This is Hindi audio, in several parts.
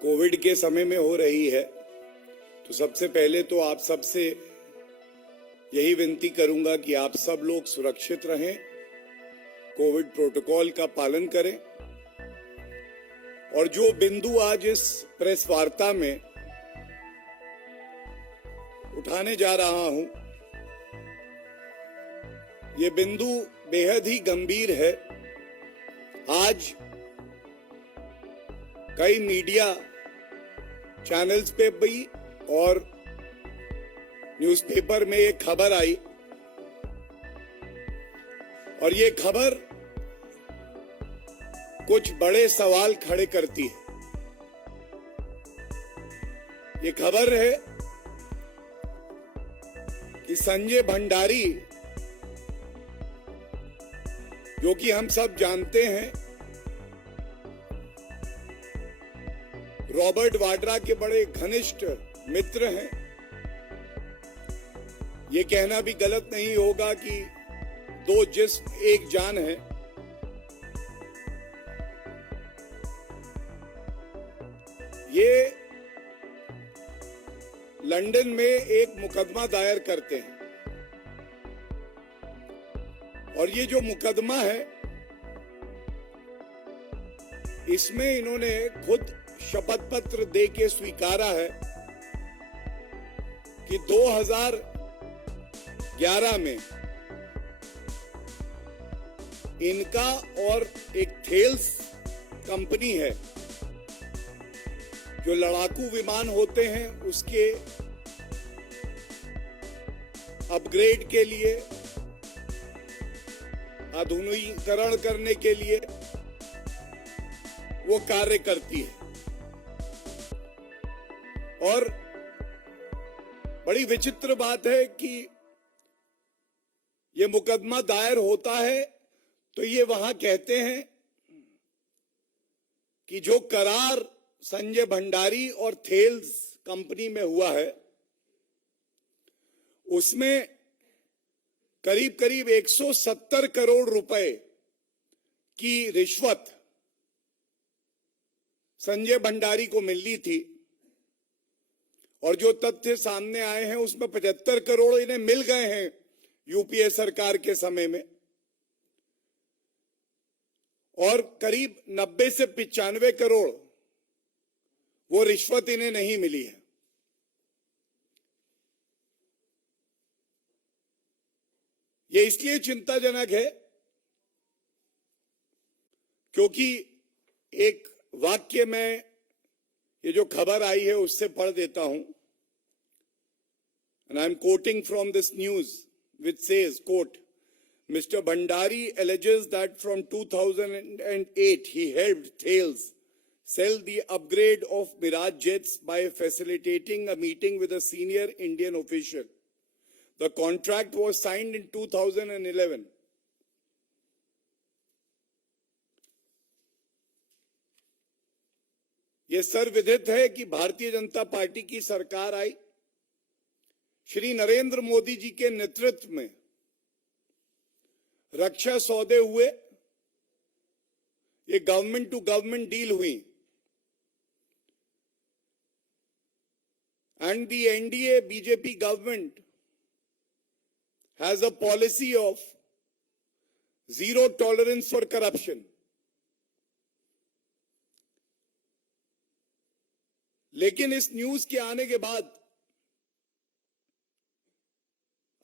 कोविड के समय में हो रही है, तो सबसे पहले तो आप सबसे यही विनती करूंगा कि आप सब लोग सुरक्षित रहें, कोविड प्रोटोकॉल का पालन करें। और जो बिंदु आज इस प्रेस वार्ता में उठाने जा रहा हूं, ये बिंदु बेहद ही गंभीर है। आज कई मीडिया चैनल्स पे भी और न्यूज़पेपर में एक खबर आई और ये खबर कुछ बड़े सवाल खड़े करती है। ये खबर है कि संजय भंडारी, जो कि हम सब जानते हैं रॉबर्ट वाड्रा के बड़े घनिष्ठ मित्र हैं। ये कहना भी गलत नहीं होगा कि दो जिस्म एक जान है। ये लंदन में एक मुकदमा दायर करते हैं और ये जो मुकदमा है, इसमें इन्होंने खुद शपथ पत्र दे के स्वीकारा है कि 2011 में इनका और एक थेल्स कंपनी है जो लड़ाकू विमान होते हैं उसके अपग्रेड के लिए, आधुनिकीकरण करने के लिए वो कार्य करती है। और बड़ी विचित्र बात है कि ये मुकदमा दायर होता है तो ये वहां कहते हैं कि जो करार संजय भंडारी और थेल्स कंपनी में हुआ है उसमें करीब करीब 170 करोड़ रुपए की रिश्वत संजय भंडारी को मिलनी थी और जो तथ्य सामने आए हैं उसमें 75 करोड़ इन्हें मिल गए हैं यूपीए सरकार के समय में और करीब 90 से 95 करोड़ वो रिश्वत इन्हें नहीं मिली है। ये इसलिए चिंताजनक है क्योंकि एक वाक्य में ये जो खबर आई है उससे पढ़ देता हूं, and I'm quoting from this news which says, quote, Mr. Bhandari alleges that from 2008 he helped Thales sell the upgrade of Mirage jets by facilitating a meeting with a senior Indian official. The contract was signed in 2011. ये सर्वविदित है कि भारतीय जनता पार्टी की सरकार आई, श्री नरेंद्र मोदी जी के नेतृत्व में रक्षा सौदे हुए, ये गवर्नमेंट टू गवर्नमेंट डील हुई and the NDA BJP government has a policy of zero tolerance for corruption. लेकिन इस न्यूज के आने के बाद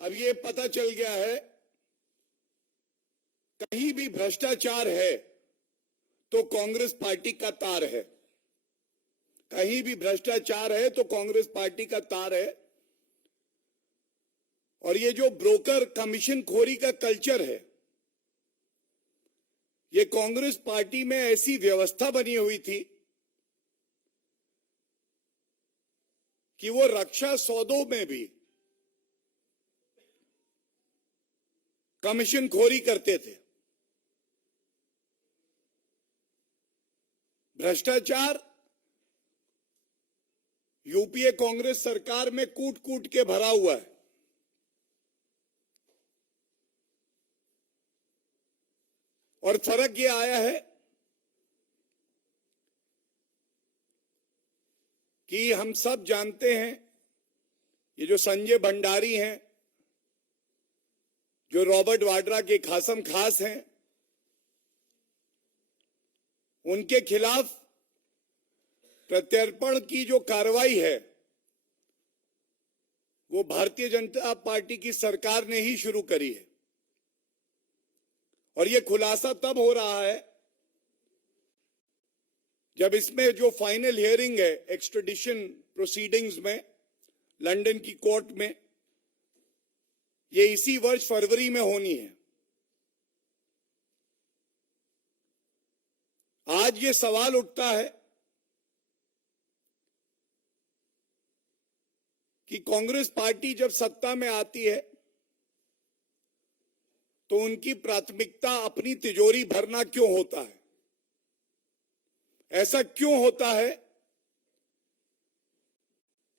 अब ये पता चल गया है कहीं भी भ्रष्टाचार है तो कांग्रेस पार्टी का तार है, कहीं भी भ्रष्टाचार है तो कांग्रेस पार्टी का तार है। और ये जो ब्रोकर कमीशन खोरी का कल्चर है, ये कांग्रेस पार्टी में ऐसी व्यवस्था बनी हुई थी कि वो रक्षा सौदों में भी कमीशन खोरी करते थे। भ्रष्टाचार यूपीए कांग्रेस सरकार में कूट कूट के भरा हुआ है। और फर्क ये आया है कि हम सब जानते हैं ये जो संजय भंडारी हैं, जो रॉबर्ट वाड्रा के खासम खास हैं, उनके खिलाफ प्रत्यर्पण की जो कार्रवाई है वो भारतीय जनता पार्टी की सरकार ने ही शुरू करी है। और ये खुलासा तब हो रहा है जब इसमें जो फाइनल हियरिंग है एक्स्ट्रेडिशन प्रोसीडिंग्स में लंदन की कोर्ट में, ये इसी वर्ष फरवरी में होनी है। आज ये सवाल उठता है कि कांग्रेस पार्टी जब सत्ता में आती है तो उनकी प्राथमिकता अपनी तिजोरी भरना क्यों होता है? ऐसा क्यों होता है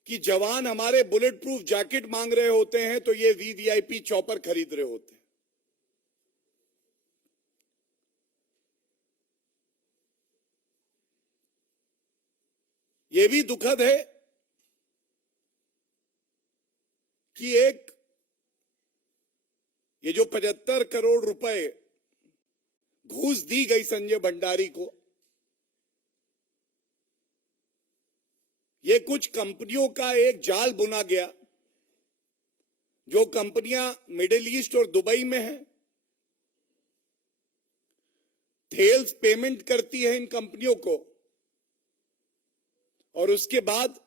कि जवान हमारे बुलेट प्रूफ जैकेट मांग रहे होते हैं तो ये वीवीआईपी चॉपर खरीद रहे होते हैं? ये भी दुखद है कि ये जो 75 करोड़ रुपए घूस दी गई संजय भंडारी को, ये कुछ कंपनियों का एक जाल बुना गया, जो कंपनियां मिडिल ईस्ट और दुबई में हैं। थेल्स पेमेंट करती है इन कंपनियों को और उसके बाद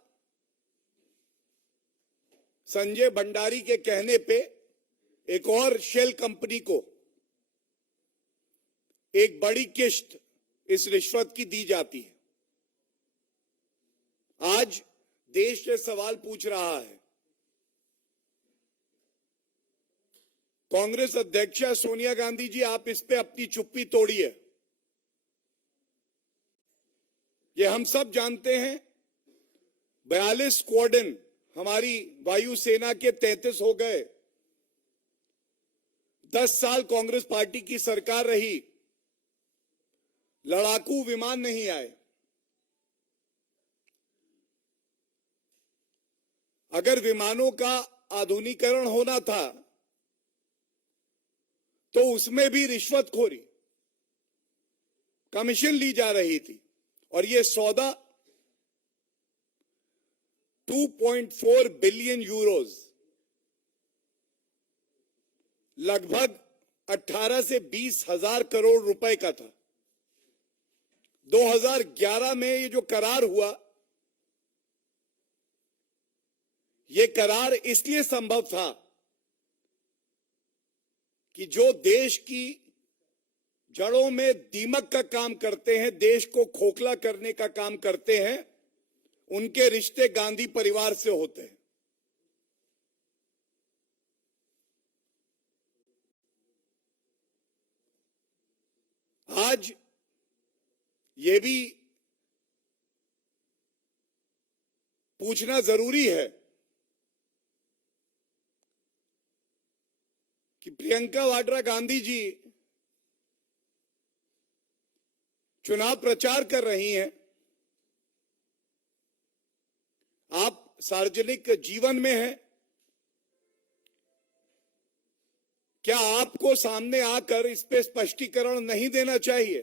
संजय भंडारी के कहने पे एक और शेल कंपनी को एक बड़ी किस्त इस रिश्वत की दी जाती है। आज देश ये सवाल पूछ रहा है, कांग्रेस अध्यक्षा सोनिया गांधी जी, आप इस पे अपनी चुप्पी तोड़िए। ये हम सब जानते हैं 42 स्क्वाड्रन हमारी वायुसेना के 33 हो गए। 10 साल कांग्रेस पार्टी की सरकार रही, लड़ाकू विमान नहीं आए। अगर विमानों का आधुनिकीकरण होना था तो उसमें भी रिश्वतखोरी, कमीशन ली जा रही थी। और ये सौदा 2.4 बिलियन यूरोज, लगभग 18 से 20 हजार करोड़ रुपए का था। 2011 में ये जो करार हुआ, ये करार इसलिए संभव था कि जो देश की जड़ों में दीमक का काम करते हैं, देश को खोखला करने का काम करते हैं, उनके रिश्ते गांधी परिवार से होते हैं। आज ये भी पूछना जरूरी है कि प्रियंका वाड्रा गांधी जी चुनाव प्रचार कर रही हैं, आप सार्वजनिक जीवन में हैं, क्या आपको सामने आकर इस पे स्पष्टीकरण नहीं देना चाहिए?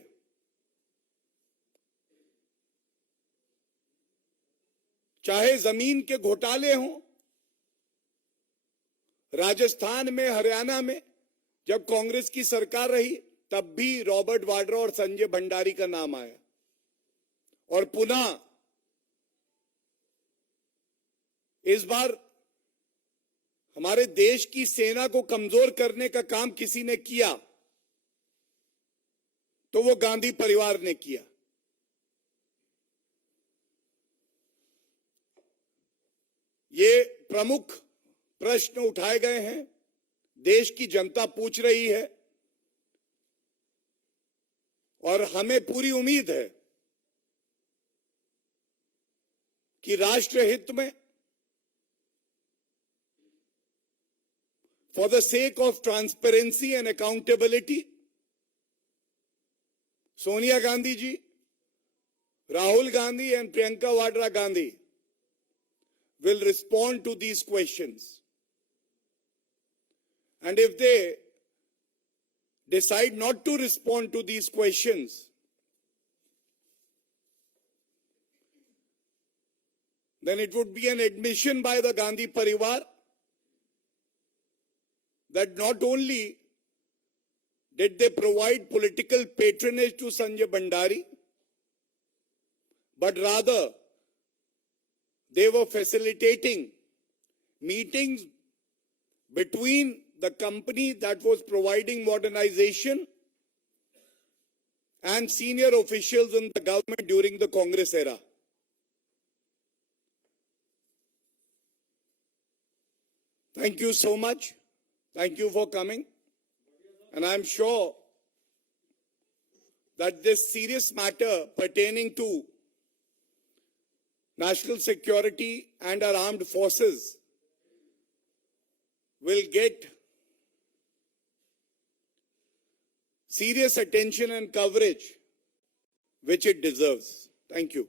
चाहे जमीन के घोटाले हों, राजस्थान में, हरियाणा में जब कांग्रेस की सरकार रही तब भी रॉबर्ट वाड्रा और संजय भंडारी का नाम आया। और पुनः इस बार हमारे देश की सेना को कमजोर करने का काम किसी ने किया तो वो गांधी परिवार ने किया। ये प्रमुख प्रश्न उठाए गए हैं, देश की जनता पूछ रही है और हमें पूरी उम्मीद है कि राष्ट्रहित में, for the sake of transparency and accountability, Sonia Gandhi ji, Rahul Gandhi and Priyanka Vadra Gandhi will respond to these questions. And if they decide not to respond to these questions, then it would be an admission by the Gandhi Parivar that not only did they provide political patronage to Sanjay Bhandari, but rather they were facilitating meetings between the company that was providing modernization and senior officials in the government during the Congress era. Thank you so much. Thank you for coming. And I'm sure that this serious matter pertaining to national security and our armed forces will get serious attention and coverage which it deserves. Thank you.